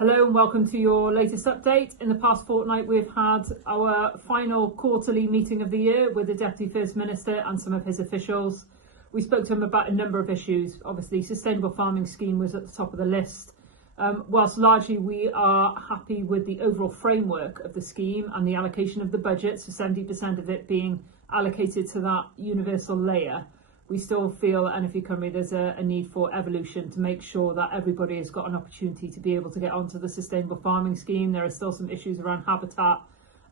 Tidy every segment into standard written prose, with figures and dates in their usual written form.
Hello and welcome to your latest update. In the past fortnight, we've had our final quarterly meeting of the year with the Deputy First Minister and some of his officials. We spoke to him about a number of issues. Obviously, Sustainable Farming Scheme was at the top of the list. Whilst largely we are happy with the overall framework of the scheme and the allocation of the budget, so 70% of it being allocated to that universal layer, we still feel at NFU Cymru there's a need for evolution to make sure that everybody has got an opportunity to be able to get onto the Sustainable Farming Scheme. There are still some issues around habitat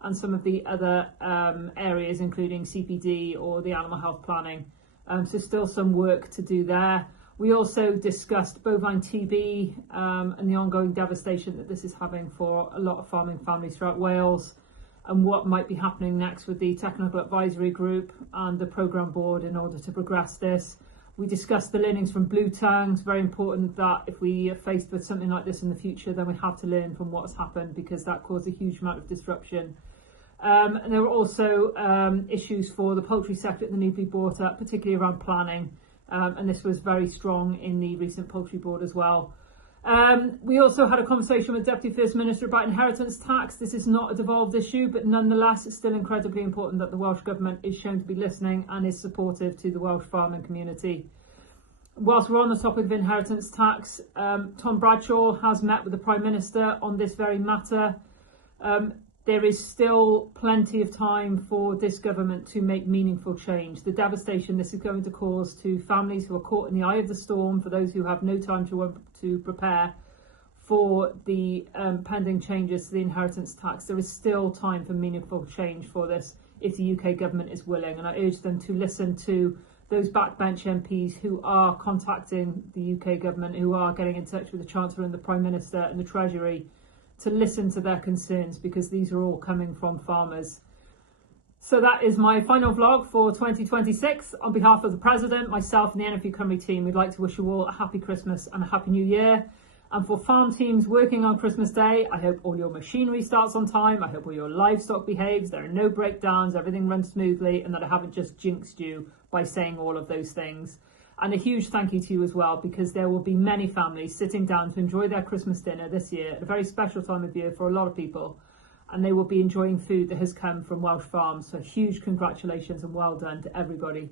and some of the other areas, including CPD or the animal health planning. So still some work to do there. We also discussed bovine TB and the ongoing devastation that this is having for a lot of farming families throughout Wales, and what might be happening next with the Technical Advisory Group and the Programme Board in order to progress this. We discussed the learnings from blue tongues. Very important that if we are faced with something like this in the future, then we have to learn from what's happened, because that caused a huge amount of disruption. And there were also issues for the poultry sector that need to be brought up, particularly around planning. And this was very strong in the recent poultry board as well. We also had a conversation with Deputy First Minister about inheritance tax. This is not a devolved issue, but nonetheless it's still incredibly important that the Welsh Government is shown to be listening and is supportive to the Welsh farming community. Whilst we're on the topic of inheritance tax, Tom Bradshaw has met with the Prime Minister on this very matter. There is still plenty of time for this government to make meaningful change. The devastation this is going to cause to families who are caught in the eye of the storm, for those who have no time to prepare for the pending changes to the inheritance tax, there is still time for meaningful change for this if the UK government is willing. And I urge them to listen to those backbench MPs who are contacting the UK government, who are getting in touch with the Chancellor and the Prime Minister and the Treasury, to listen to their concerns, because these are all coming from farmers. So that is my final vlog for 2026. On behalf of the President, myself and the NFU Cymru team, we'd like to wish you all a happy Christmas and a happy New Year. And for farm teams working on Christmas Day, I hope all your machinery starts on time. I hope all your livestock behaves, there are no breakdowns, everything runs smoothly, and that I haven't just jinxed you by saying all of those things. And a huge thank you to you as well, because there will be many families sitting down to enjoy their Christmas dinner this year at a very special time of year for a lot of people. And they will be enjoying food that has come from Welsh farms. So huge congratulations and well done to everybody.